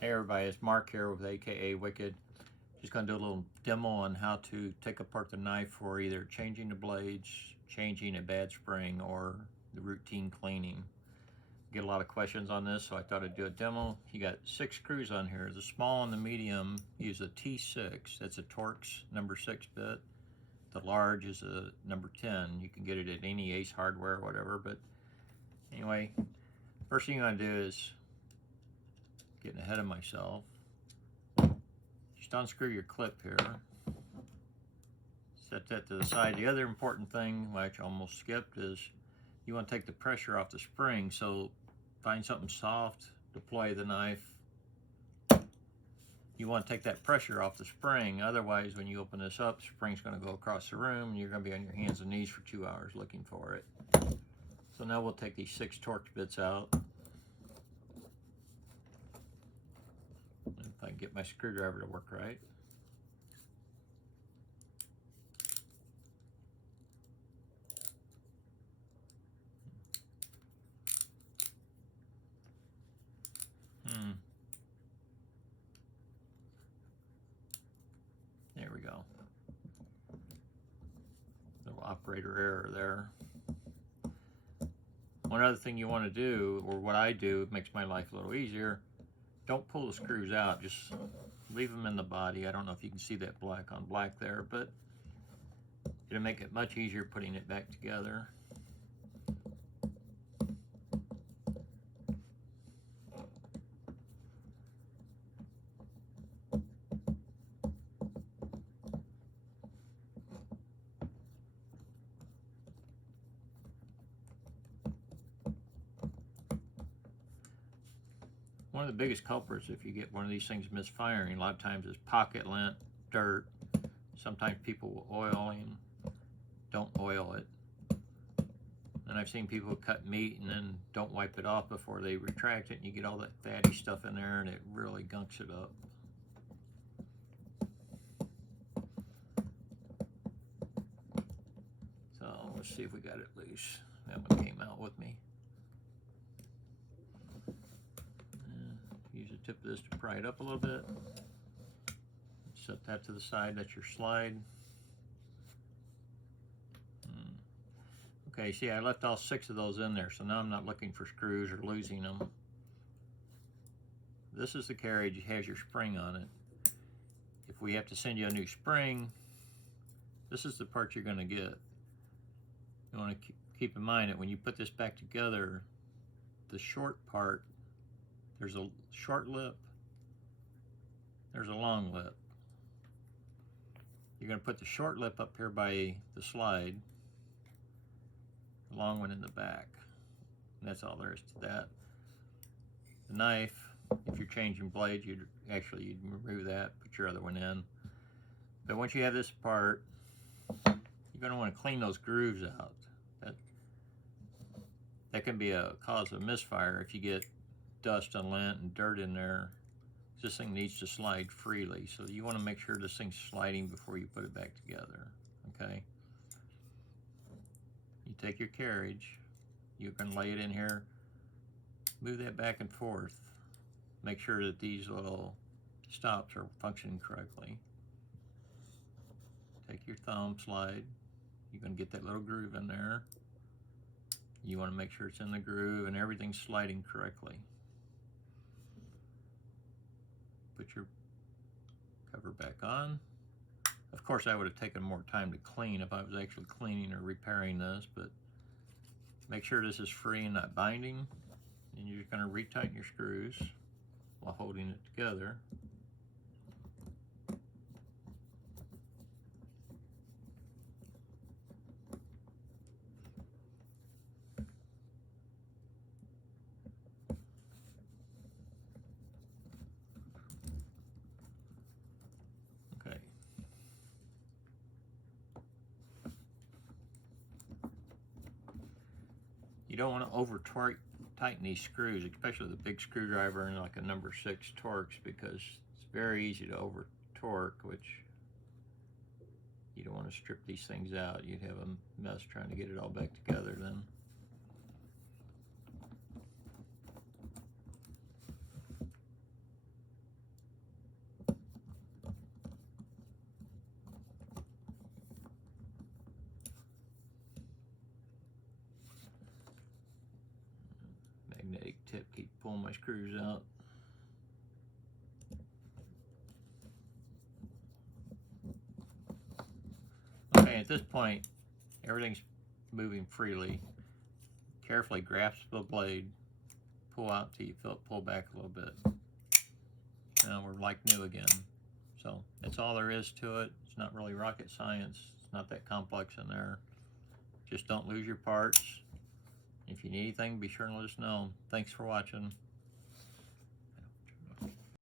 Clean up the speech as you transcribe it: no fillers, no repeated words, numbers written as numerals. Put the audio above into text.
Hey everybody, it's Mark here with AKA Wicked. Just going to do a little demo on how to take apart the knife for either changing the blades, changing a bad spring, or the routine cleaning. Get a lot of questions on this, so I thought I'd do a demo. You got 6 screws on here. The small and the medium use a T6. That's a Torx number 6 bit. The large is a number 10. You can get it at any Ace Hardware or whatever, but anyway, first thing you want to do is, getting ahead of myself, just unscrew your clip here. Set that to the side. The other important thing, which I almost skipped, is you want to take the pressure off the spring. So find something soft, deploy the knife. You want to take that pressure off the spring. Otherwise, when you open this up, the spring's going to go across the room and you're going to be on your hands and knees for 2 hours looking for it. So now we'll take these 6 Torx bits out. If I can get my screwdriver to work right. There we go. Little operator error there. One other thing you want to do, or what I do, it makes my life a little easier, don't pull the screws out, just leave them in the body. I don't know if you can see that black on black there, but it'll make it much easier putting it back together. One of the biggest culprits if you get one of these things misfiring, a lot of times, is pocket lint, dirt. Sometimes people will oil them. Don't oil it. And I've seen people cut meat and then don't wipe it off before they retract it, and you get all that fatty stuff in there and it really gunks it up. So let's see if we got it loose. That one came out with me. Use the tip of this to pry it up a little bit. Set that to the side. That's your slide. Okay, see, I left all 6 of those in there, so now I'm not looking for screws or losing them. This is the carriage. It has your spring on it. If we have to send you a new spring, this is the part you're going to get. You want to keep in mind that when you put this back together, the short part, there's a short lip, there's a long lip. You're going to put the short lip up here by the slide, the long one in the back. And that's all there is to that. The knife, if you're changing blades, you'd remove that, put your other one in. But once you have this apart, you're going to want to clean those grooves out. That can be a cause of misfire if you get dust and lint and dirt in there. This thing needs to slide freely, so you want to make sure this thing's sliding before you put it back together. Okay? You take your carriage, you can lay it in here, move that back and forth. Make sure that these little stops are functioning correctly. Take your thumb, slide. You're going to get that little groove in there. You want to make sure it's in the groove and everything's sliding correctly. Put your cover back on. Of course, I would have taken more time to clean if I was actually cleaning or repairing this, but make sure this is free and not binding. And you're just going to retighten your screws while holding it together. Okay. You don't want to over tighten these screws, especially the big screwdriver and like a number 6 Torx, because it's very easy to over torque, which you don't want to strip these things out. You'd have a mess trying to get it all back together then. tip, keep pulling my screws out. Okay, at this point, everything's moving freely. Carefully grasp the blade, pull out till you feel it pull back a little bit. Now we're like new again. So that's all there is to it. It's not really rocket science. It's not that complex in there. Just don't lose your parts. If you need anything, be sure to let us know. Thanks for watching.